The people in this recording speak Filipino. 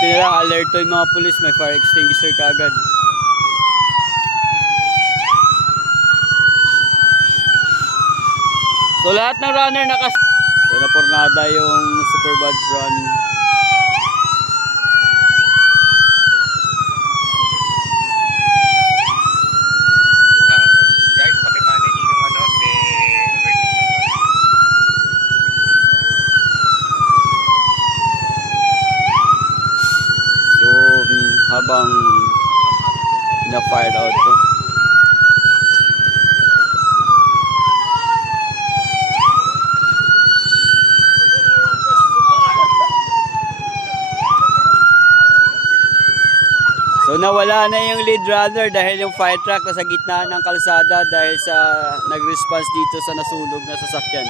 Buti na lang, alerto yung mga pulis, may fire extinguisher kaagad. So lahat ng runner so napornada yung Superbugs run. Guys, pakimanage yung emergency. So habang pina-fire out to. So nawala na yung lead runner dahil yung fire truck nasa gitna ng kalsada dahil sa nag-response dito sa nasunog na sasakyan.